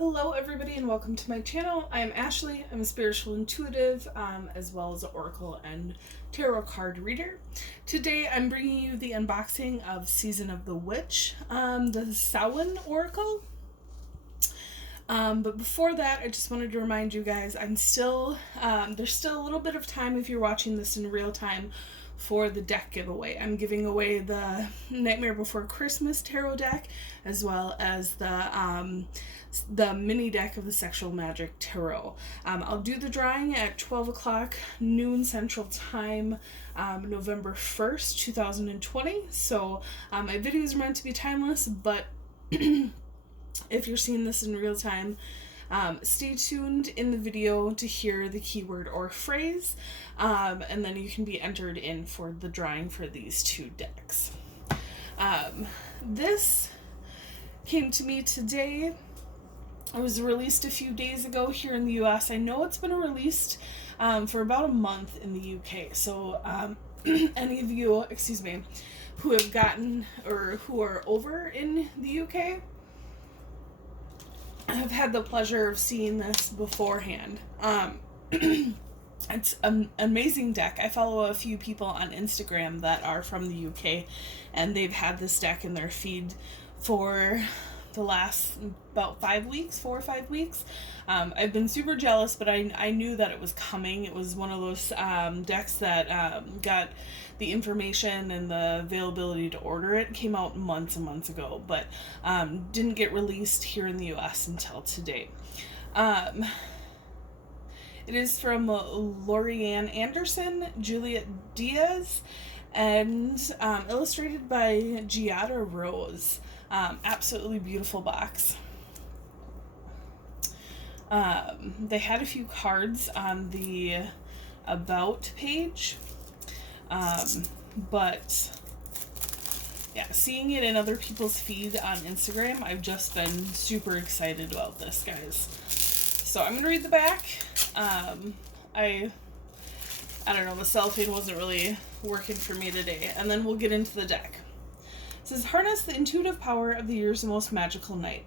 Hello everybody and welcome to my channel. I am Ashley. I'm a spiritual intuitive as well as an oracle and tarot card reader. Today I'm bringing you the unboxing of Season of the Witch, the Samhain oracle. But before that, I just wanted to remind you guys there's still a little bit of time if you're watching this in real time for the deck giveaway. I'm giving away the Nightmare Before Christmas tarot deck as well as the mini deck of the Sexual Magic Tarot. I'll do the drawing at 12 o'clock noon Central Time, November 1st, 2020. So my videos are meant to be timeless, but if you're seeing this in real time, stay tuned in the video to hear the keyword or phrase, and then you can be entered in for the drawing for these two decks. This came to me today. It was released a few days ago here in the US. I know it's been released for about a month in the UK. So any of you, who have gotten or who are over in the UK, I've had the pleasure of seeing this beforehand. It's an amazing deck. I follow a few people on Instagram that are from the UK, and they've had this deck in their feed for the last about 4 or 5 weeks. I've been super jealous, but I knew that it was coming. It was one of those decks that got the information and the availability to order it. It came out months and months ago, but didn't get released here in the US until today. It is from Lorraine Anderson, Juliet Diaz, and illustrated by Juliet Rose. Absolutely beautiful box. They had a few cards on the About page, but yeah, seeing it in other people's feed on Instagram, I've just been super excited about this, guys. So I'm going to read the back. I don't know, the cellophane wasn't really working for me today, and then we'll get into the deck. It says, harness the intuitive power of the year's most magical night.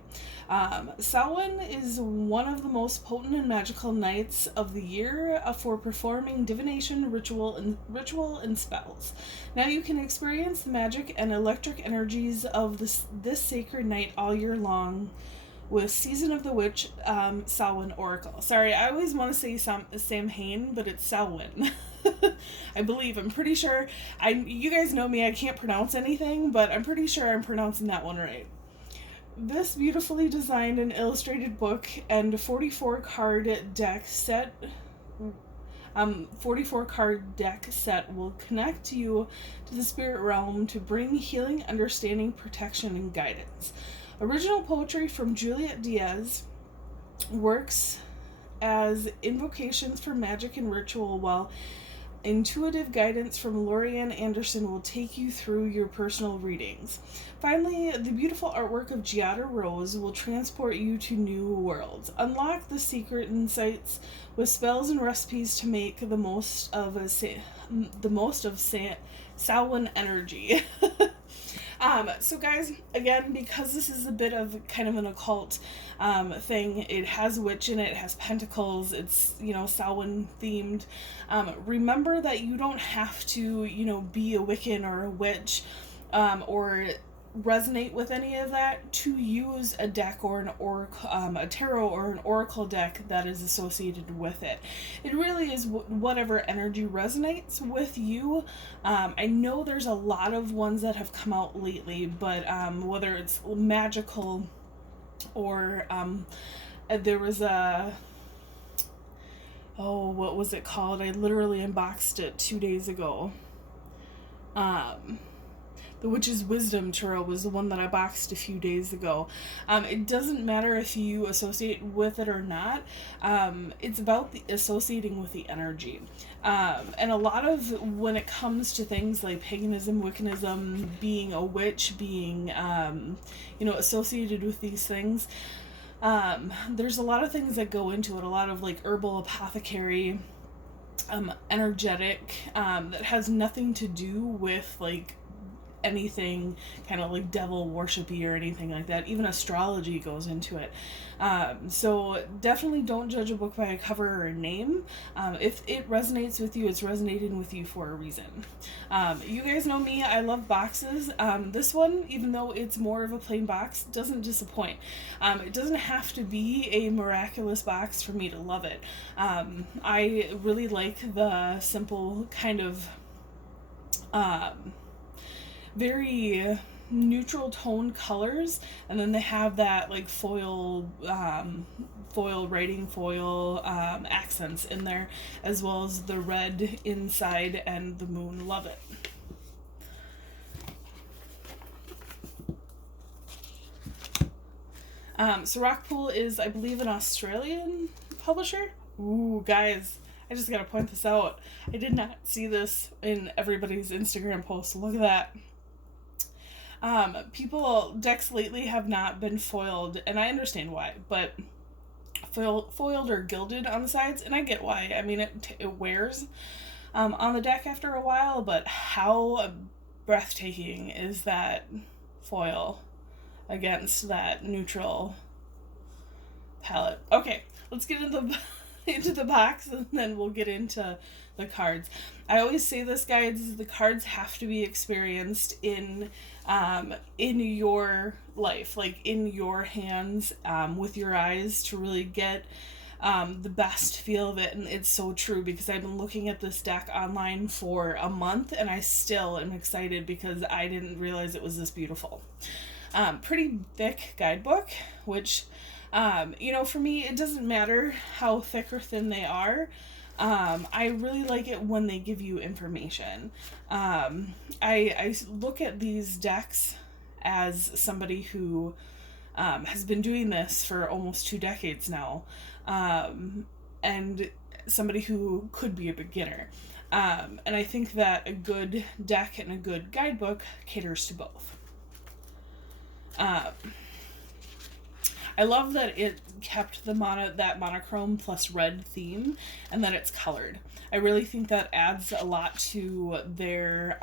Samhain is one of the most potent and magical nights of the year for performing divination, ritual, and spells. Now you can experience the magic and electric energies of this sacred night all year long with Season of the Witch, Samhain Oracle. Sorry, I always want to say Samhain, but it's Samhain. I'm pretty sure, you guys know me, I can't pronounce anything, but I'm pretty sure I'm pronouncing that one right. This beautifully designed and illustrated book and 44 card deck set will connect you to the spirit realm to bring healing, understanding, protection, and guidance. Original poetry from Juliet Diaz works as invocations for magic and ritual, while intuitive guidance from Lorraine Anderson will take you through your personal readings. Finally, the beautiful artwork of Juliet Rose will transport you to new worlds. Unlock the secret insights with spells and recipes to make the most of Samhain energy. So guys, again, because this is a bit of kind of an occult thing, it has witch in it, it has pentacles, it's, Samhain themed. Remember that you don't have to, be a Wiccan or a witch, or resonate with any of that to use a deck or a tarot or an oracle deck that is associated with it. It really is whatever energy resonates with you. I know there's a lot of ones that have come out lately, but whether it's magical or there was what was it called? I literally unboxed it 2 days ago. The Witch's Wisdom Tarot was the one that I boxed a few days ago. It doesn't matter if you associate with it or not. It's about associating with the energy. And a lot of, when it comes to things like paganism, Wiccanism, being a witch, being, associated with these things, there's a lot of things that go into it. A lot of like herbal apothecary, energetic, that has nothing to do with like anything kind of like devil worshipy or anything like that. Even astrology goes into it. So definitely don't judge a book by a cover or a name. If it resonates with you, it's resonating with you for a reason. You guys know me, I love boxes. This one, even though it's more of a plain box, doesn't disappoint. It doesn't have to be a miraculous box for me to love it. I really like the simple kind of very neutral tone colors, and then they have that like foil writing foil accents in there, as well as the red inside and the moon. Love it. So Rockpool is, I believe, an Australian publisher. Ooh, guys, I just gotta point this out. I did not see this in everybody's Instagram post. Look at that. Decks lately have not been foiled, and I understand why, but foiled or gilded on the sides, and I get why. I mean, it wears on the deck after a while, but how breathtaking is that foil against that neutral palette? Okay, let's get into the box, and then we'll get into the cards. I always say this, guys, the cards have to be experienced in your life, like in your hands, with your eyes, to really get the best feel of it. And it's so true, because I've been looking at this deck online for a month, and I still am excited because I didn't realize it was this beautiful. Pretty thick guidebook, which, for me, it doesn't matter how thick or thin they are. I really like it when they give you information. I look at these decks as somebody who has been doing this for almost 2 decades now, and somebody who could be a beginner. And I think that a good deck and a good guidebook caters to both. I love that it kept that monochrome plus red theme, and that it's colored. I really think that adds a lot to their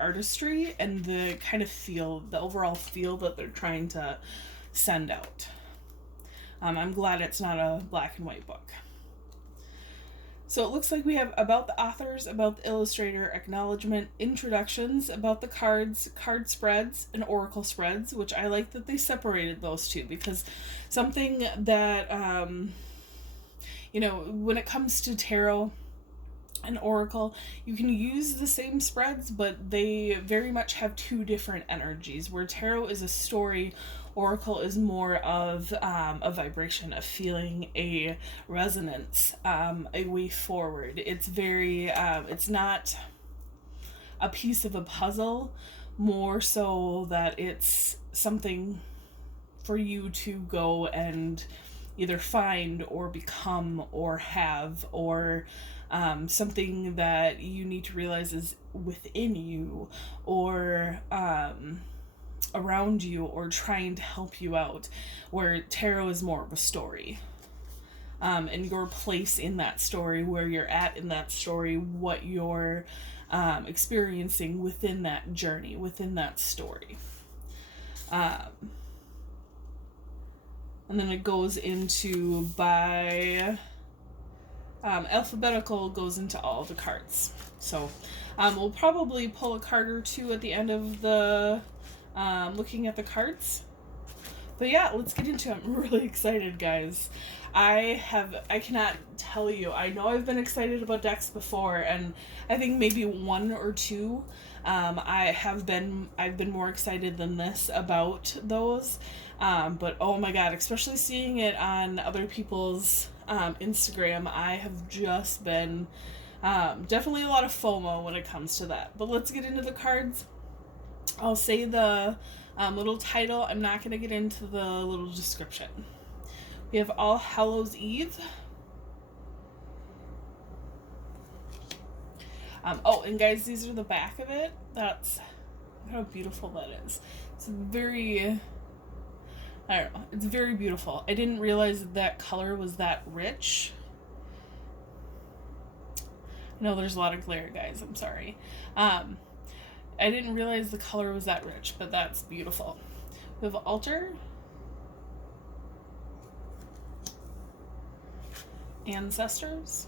artistry and the kind of the overall feel that they're trying to send out. I'm glad it's not a black and white book. So it looks like we have about the authors, about the illustrator, acknowledgement, introductions, about the cards, card spreads, and oracle spreads, which I like that they separated those two, because something that, when it comes to tarot and oracle, you can use the same spreads, but they very much have 2 different energies, where tarot is a story, oracle is more of a vibration, a feeling, a resonance, a way forward. It's very, it's not a piece of a puzzle, more so that it's something for you to go and either find or become or have, or something that you need to realize is within you, or around you, or trying to help you out, where tarot is more of a story, and your place in that story, where you're at in that story, what you're experiencing within that journey, within that story. And then it goes into by alphabetical, goes into all the cards. So we'll probably pull a card or 2 at the end of the looking at the cards. But yeah, let's get into it. I'm really excited, guys. I cannot tell you. I know I've been excited about decks before, and I think maybe 1 or 2 I've been more excited than this about those. But oh my god, especially seeing it on other people's Instagram, I have just been definitely a lot of FOMO when it comes to that. But let's get into the cards. I'll say the little title. I'm not going to get into the little description. We have All Hallows Eve. And guys, these are the back of it. That's how beautiful that is. It's very, I don't know, it's very beautiful. I didn't realize that color was that rich. I know there's a lot of glare, guys, I'm sorry. I didn't realize the color was that rich, but that's beautiful. We have altar, ancestors,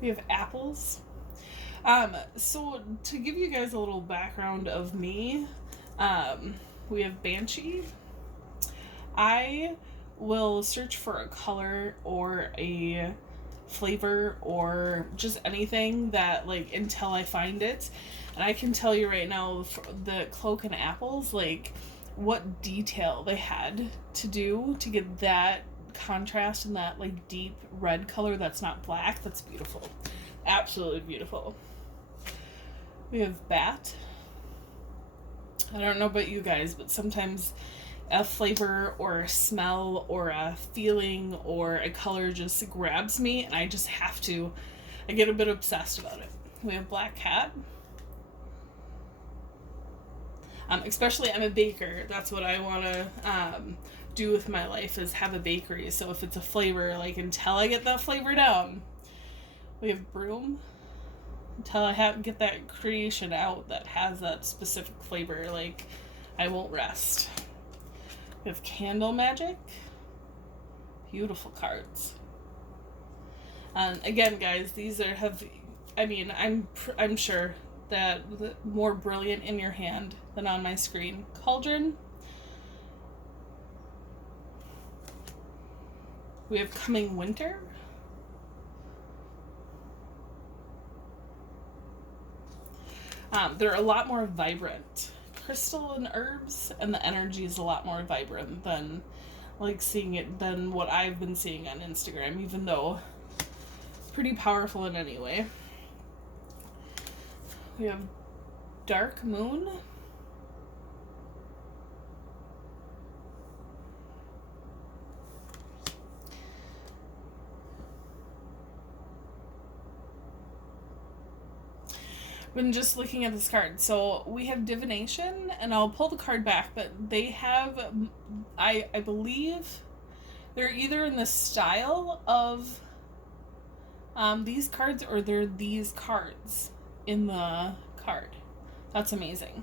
we have apples. So to give you guys a little background of me, we have Banshee. I will search for a color or a flavor or just anything that, like, until I find it. And I can tell you right now, the cloak and apples, like, what detail they had to do to get that contrast and that, like, deep red color that's not black. That's beautiful. Absolutely beautiful. We have bat. I don't know about you guys, but sometimes a flavor or a smell or a feeling or a color just grabs me and I just have to, I get a bit obsessed about it. We have black cat. Especially, I'm a baker. That's what I want to do with my life, is have a bakery. So if it's a flavor, like, until I get that flavor down. We have broom. Until I get that creation out that has that specific flavor, like, I won't rest. We have candle magic. Beautiful cards. And again, guys, these I'm sure that more brilliant in your hand than on my screen. Cauldron. We have coming winter. They're a lot more vibrant. Crystal and herbs, and the energy is a lot more vibrant than, like, seeing it than what I've been seeing on Instagram, even though pretty powerful in any way. We have dark moon. Been just looking at this card. So we have divination, and I'll pull the card back, but they have, I believe they're either in the style of these cards, or they're these cards in the card. That's amazing.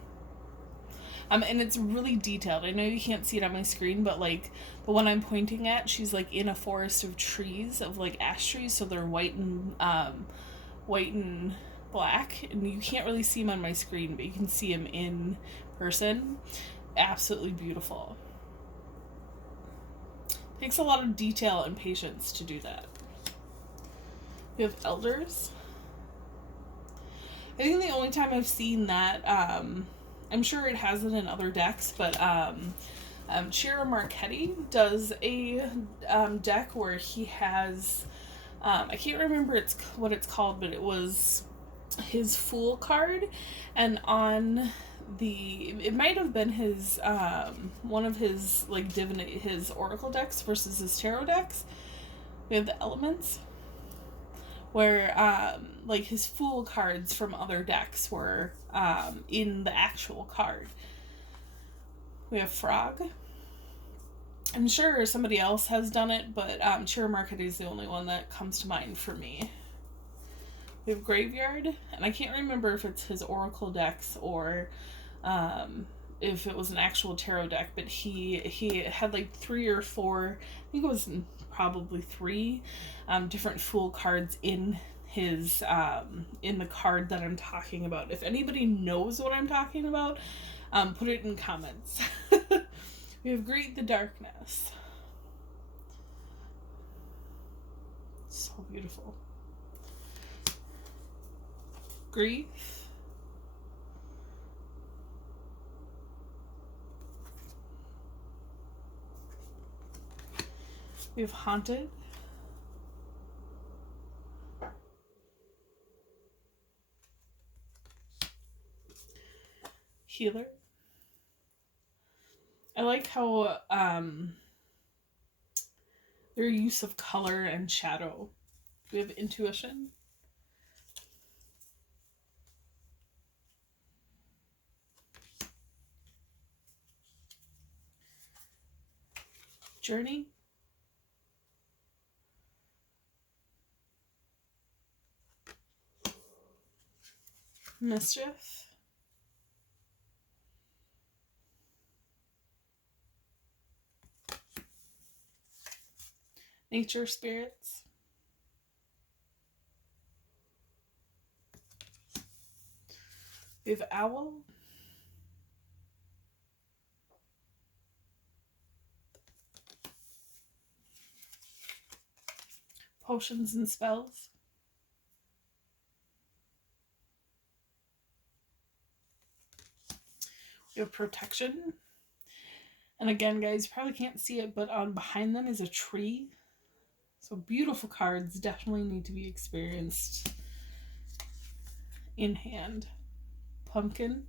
And it's really detailed. I know you can't see it on my screen, but, like, the one I'm pointing at, she's, like, in a forest of trees, of, like, ash trees, so they're white and black, and you can't really see them on my screen, but you can see them in person. Absolutely beautiful. Takes a lot of detail and patience to do that. We have elders. I think the only time I've seen that, I'm sure it has it in other decks, but Chira Marchetti does a deck where he has, I can't remember what it's called, but it was his Fool card, and on it might have been his one of his, like, his Oracle decks versus his Tarot decks. We have the elements, where like, his Fool cards from other decks were in the actual card. We have frog. I'm sure somebody else has done it, but Chira Marchetti is the only one that comes to mind for me. We have graveyard, and I can't remember if it's his Oracle decks or if it was an actual tarot deck, but he had, like, 3 or 4, I think it was probably 3 different Fool cards in his in the card that I'm talking about. If anybody knows what I'm talking about, put it in comments. We have Greet the Darkness. So beautiful. Grief. We have Haunted. Healer. I like how their use of color and shadow. We have Intuition. Journey. Mischief. Nature Spirits. We have Owl. Potions and Spells. We have Protection. And again, guys, you probably can't see it, but on behind them is a tree. So beautiful cards, definitely need to be experienced in hand. Pumpkin.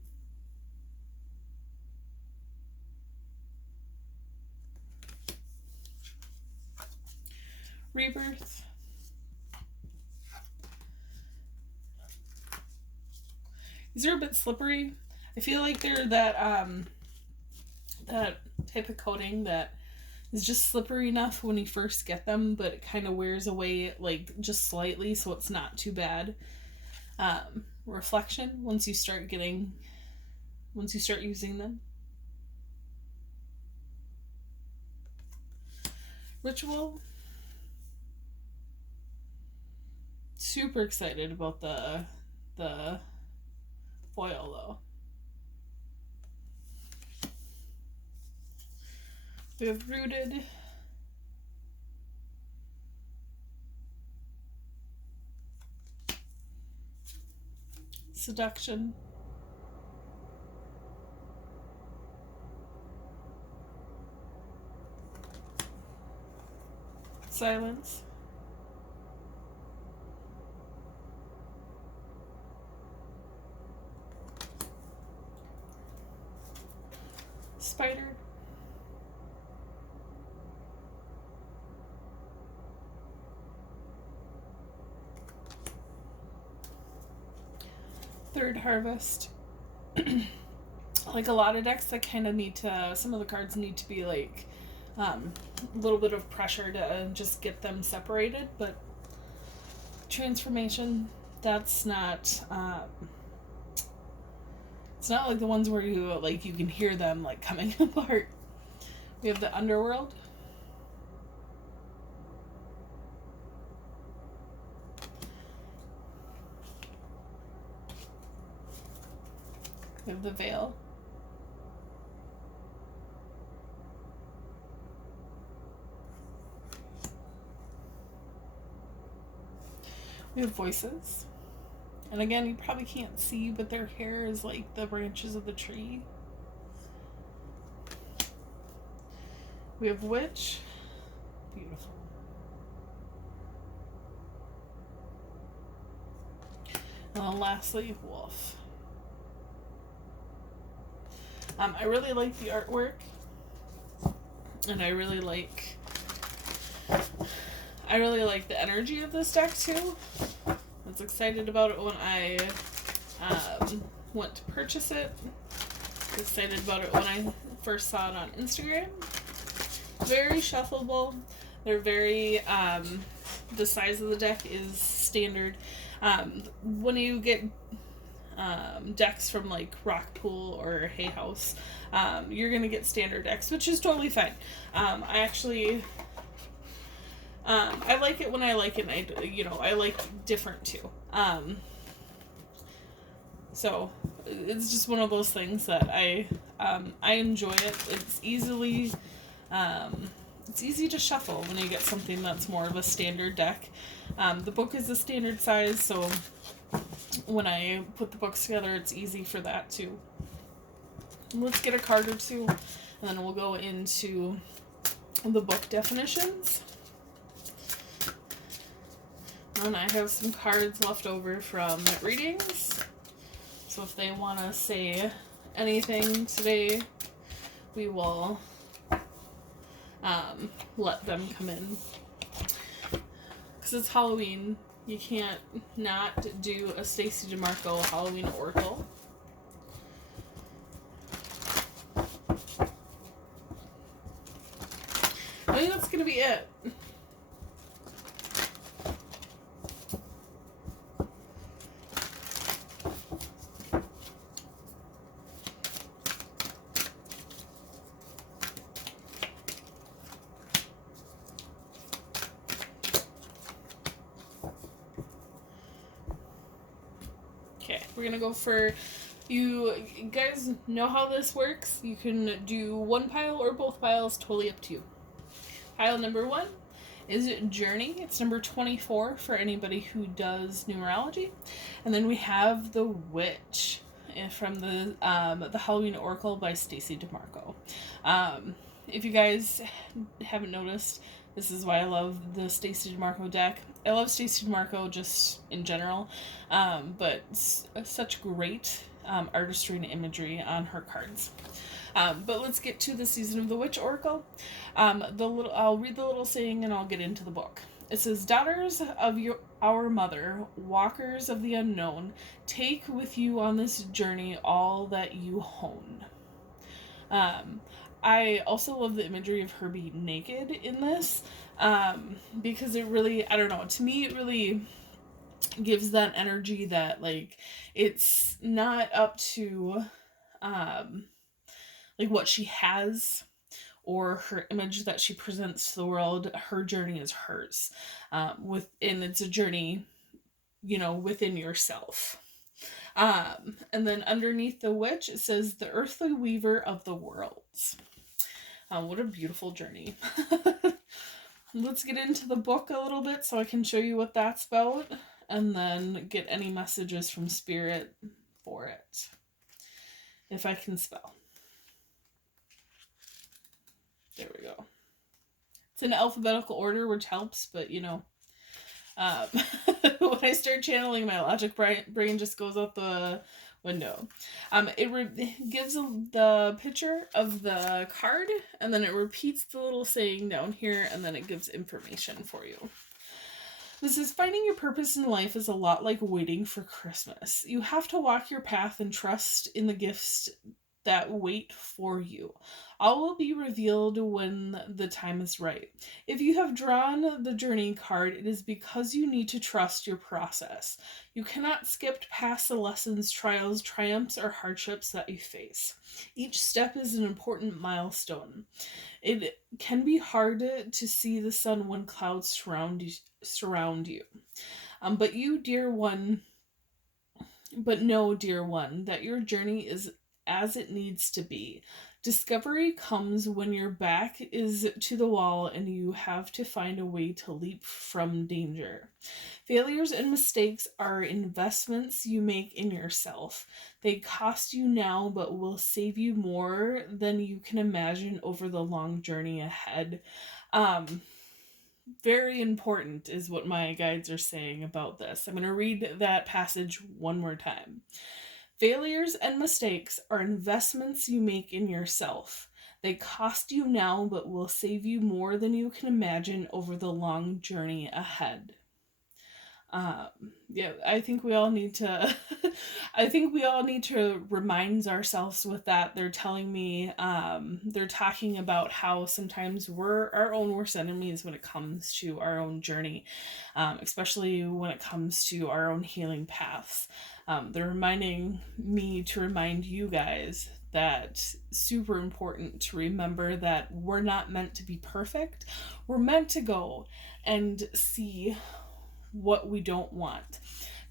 Rebirth. These are a bit slippery. I feel like they're that that type of coating that is just slippery enough when you first get them, but it kind of wears away like just slightly, so it's not too bad. Reflection, once you start using them. Ritual. Super excited about the foil though. We have Rooted. Seduction. Silence. Spider. Third Harvest. Like a lot of decks that kind of need to, some of the cards need to be like a little bit of pressure to just get them separated, but Transformation, that's not it's not like the ones where you can hear them like coming apart. We have the Underworld. We have the Veil. We have Voices. And again, you probably can't see, but their hair is like the branches of the tree. We have Witch. Beautiful. And then lastly, Wolf. I really like the artwork, and I really like the energy of this deck too. I was excited about it when I went to purchase it. Excited about it when I first saw it on Instagram. Very shuffleable. They're very the size of the deck is standard. When you get decks from like Rock Pool or Hay House, you're gonna get standard decks, which is totally fine. I actually I like it when I like it, and I like different too. So it's just one of those things that I enjoy it. It's easy to shuffle when you get something that's more of a standard deck. The book is a standard size, so when I put the books together, it's easy for that too. Let's get a card or two, and then we'll go into the book definitions. And I have some cards left over from readings, so if they want to say anything today, we will let them come in. Because it's Halloween, you can't not do a Stacey DeMarco Halloween Oracle. I think that's going to be it. We're going to go for, you guys know how this works. You can do one pile or both piles, totally up to you. Pile number 1 is Journey. It's number 24 for anybody who does numerology. And then we have The Witch from the Halloween Oracle by Stacey DeMarco. If you guys haven't noticed, this is why I love the Stacey DeMarco deck. I love Stacey DeMarco just in general, but such great artistry and imagery on her cards. But let's get to the Season of the Witch Oracle. I'll read the little saying and I'll get into the book. It says, "Daughters of our mother, walkers of the unknown, take with you on this journey all that you hone." I also love the imagery of her being naked in this, because it really, I don't know, to me it really gives that energy that, like, it's not up to, like, what she has or her image that she presents to the world. Her journey is hers, and it's a journey, within yourself. And then underneath the witch, it says, "The earthly weaver of the worlds." What a beautiful journey. Let's get into the book a little bit so I can show you what that's about, and then get any messages from Spirit for it. If I can spell. There we go. It's in alphabetical order, which helps, but when I start channeling, my logic brain just goes out the window. It gives the picture of the card, and then it repeats the little saying down here, and then it gives information for you. This is, finding your purpose in life is a lot like waiting for Christmas. You have to walk your path and trust in the gifts that wait for you. All will be revealed when the time is right. If you have drawn the journey card, it is because you need to trust your process. You cannot skip past the lessons, trials, triumphs, or hardships that you face. Each step is an important milestone. It can be hard to see the sun when clouds surround you. But know, dear one, that your journey is as it needs to be. Discovery comes when your back is to the wall and you have to find a way to leap from danger. Failures and mistakes are investments you make in yourself. They cost you now, but will save you more than you can imagine over the long journey ahead. Very important is what my guides are saying about this. I'm going to read that passage one more time. Failures and mistakes are investments you make in yourself. They cost you now, but will save you more than you can imagine over the long journey ahead. I think we all need to remind ourselves with that. They're telling me, they're talking about how sometimes we're our own worst enemies when it comes to our own journey, especially when it comes to our own healing paths. They're reminding me to remind you guys that super important to remember that we're not meant to be perfect. We're meant to go and see what we don't want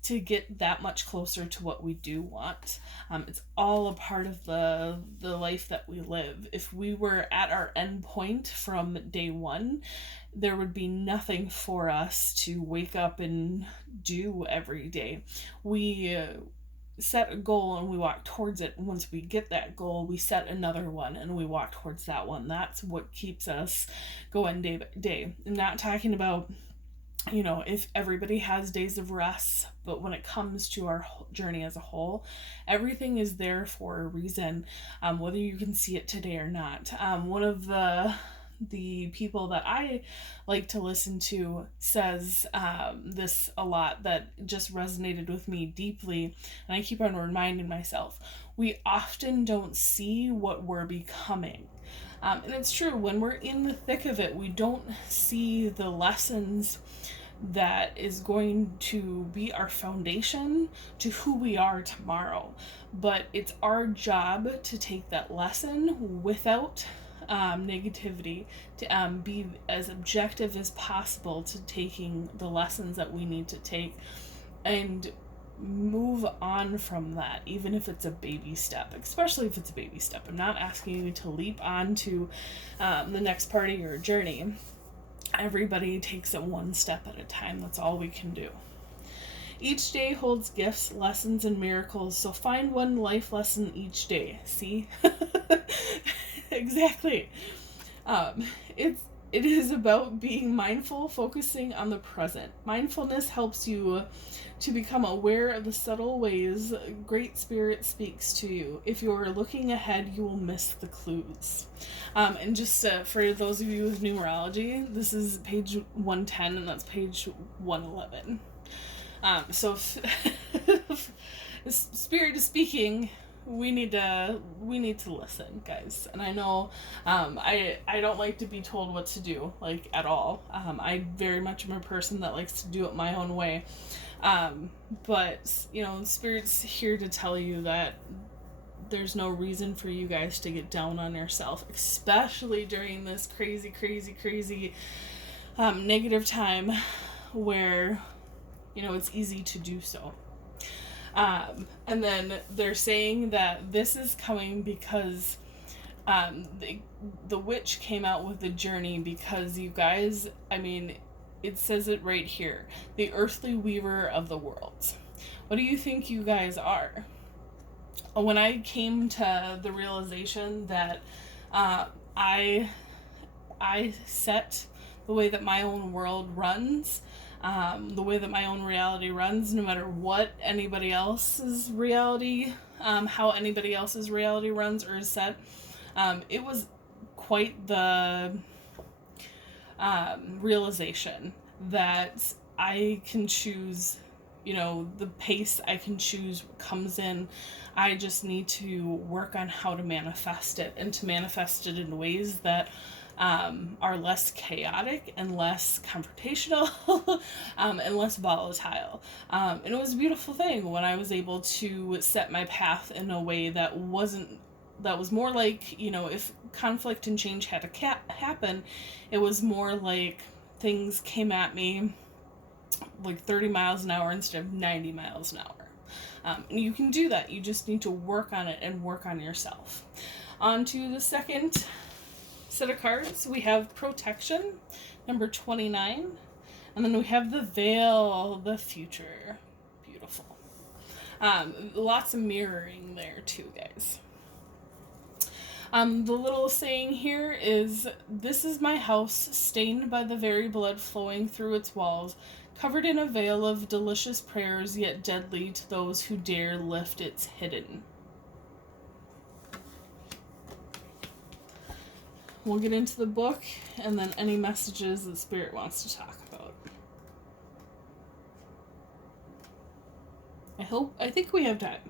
to get that much closer to what we do want. It's all a part of the life that we live. If we were at our end point from day one, there would be nothing for us to wake up and do every day. We set a goal and we walk towards it. Once we get that goal, we set another one and we walk towards that one. That's what keeps us going day by day. I'm not talking about if everybody has days of rest, but when it comes to our journey as a whole, everything is there for a reason, whether you can see it today or not. One of the people that I like to listen to says this a lot that just resonated with me deeply, and I keep on reminding myself, we often don't see what we're becoming. And it's true, when we're in the thick of it, we don't see the lessons that is going to be our foundation to who we are tomorrow. But it's our job to take that lesson without negativity, to be as objective as possible to taking the lessons that we need to take, and move on from that, even if it's a baby step, especially if it's a baby step. I'm not asking you to leap on to the next part of your journey. Everybody takes it one step at a time. That's all we can do. Each day holds gifts, lessons, and miracles, so find one life lesson each day. See? Exactly. Um, it's it is about being mindful, focusing on the present. Mindfulness helps you to become aware of the subtle ways Great Spirit speaks to you. If you're looking ahead, you will miss the clues. And just for those of you with numerology, this is page 110 and that's page 111. So if Spirit is speaking, we need to listen, guys. And I know I don't like to be told what to do, like, at all. I very much am a person that likes to do it my own way. But Spirit's here to tell you that there's no reason for you guys to get down on yourself, especially during this crazy negative time where it's easy to do so. And then they're saying that this is coming because the witch came out with the journey because you guys, it says it right here, the earthly weaver of the worlds. What do you think you guys are? When I came to the realization that I set the way that my own world runs, the way that my own reality runs, no matter what anybody else's reality, how anybody else's reality runs or is set, it was quite the realization that I can choose, the pace I can choose comes in. I just need to work on how to manifest it, and to manifest it in ways that are less chaotic and less confrontational and less volatile. And it was a beautiful thing when I was able to set my path in a way that was more like, if conflict and change had to happen, it was more like things came at me like 30 miles an hour instead of 90 miles an hour. And you can do that. You just need to work on it and work on yourself. On to the second set of cards. We have Protection, number 29. And then we have the Veil, the Future. Beautiful. Lots of mirroring there too, guys. The little saying here is, "This is my house, stained by the very blood flowing through its walls, covered in a veil of delicious prayers, yet deadly to those who dare lift its hidden." We'll get into the book and then any messages that Spirit wants to talk about. I think we have time.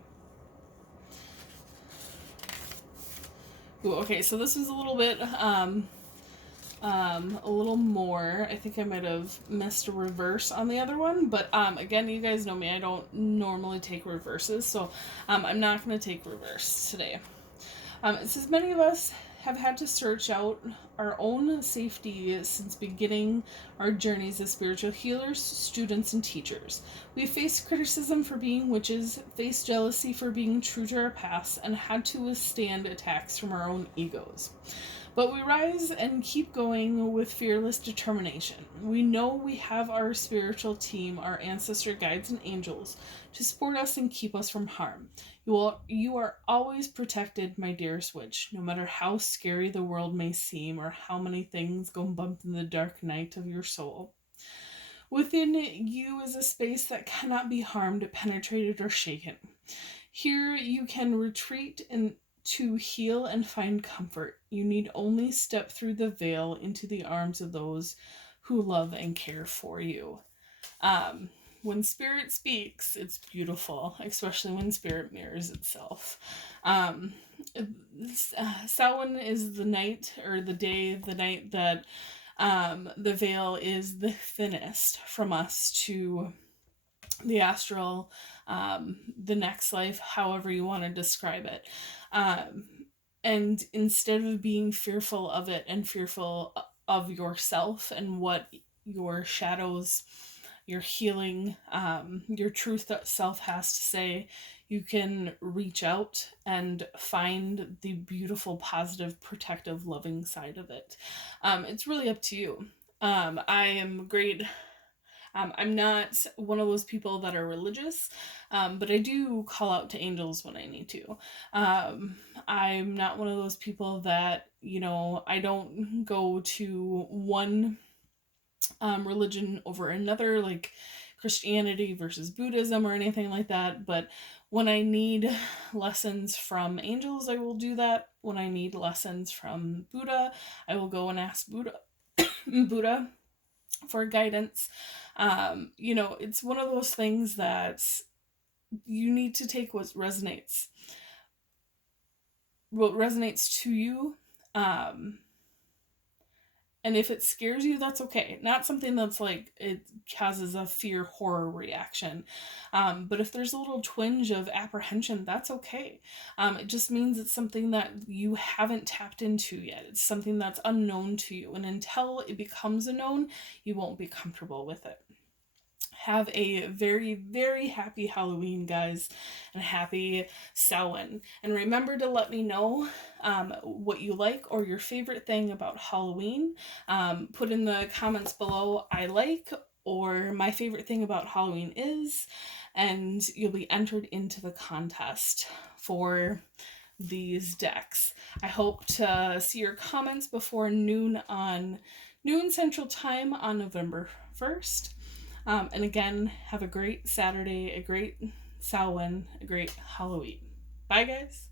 Ooh, okay, so this was a little bit, a little more. I think I might have missed a reverse on the other one, but again, you guys know me, I don't normally take reverses, so I'm not going to take reverse today. It says, "Many of us have had to search out our own safety since beginning our journeys as spiritual healers, students, and teachers. We faced criticism for being witches, faced jealousy for being true to our past, and had to withstand attacks from our own egos. But we rise and keep going with fearless determination. We know we have our spiritual team, our ancestor guides and angels, to support us and keep us from harm. You are always protected, my dearest witch, no matter how scary the world may seem or how many things go bump in the dark night of your soul. Within you is a space that cannot be harmed, penetrated, or shaken. Here you can retreat and to heal and find comfort. You need only step through the veil into the arms of those who love and care for you." When Spirit speaks, it's beautiful, especially when Spirit mirrors itself. Samhain is the night, or the night that the veil is the thinnest from us to the astral, the next life, however you want to describe it. And instead of being fearful of it and fearful of yourself and what your shadows your healing, your truth that self has to say, you can reach out and find the beautiful, positive, protective, loving side of it. It's really up to you. I am great. I'm not one of those people that are religious, but I do call out to angels when I need to. I'm not one of those people that, I don't go to one religion over another, like Christianity versus Buddhism or anything like that. But when I need lessons from angels, I will do that. When I need lessons from Buddha, I will go and ask Buddha for guidance. It's one of those things that you need to take what resonates to you. And if it scares you, that's okay. Not something that's like it causes a fear horror reaction. But if there's a little twinge of apprehension, that's okay. It just means it's something that you haven't tapped into yet. It's something that's unknown to you. And until it becomes a known, you won't be comfortable with it. Have a very, very happy Halloween, guys, and happy Samhain. And remember to let me know what you like or your favorite thing about Halloween. Put in the comments below, I like, or my favorite thing about Halloween is, and you'll be entered into the contest for these decks. I hope to see your comments before noon Central Time on November 1st. And again, have a great Saturday, a great Samhain, a great Halloween. Bye, guys.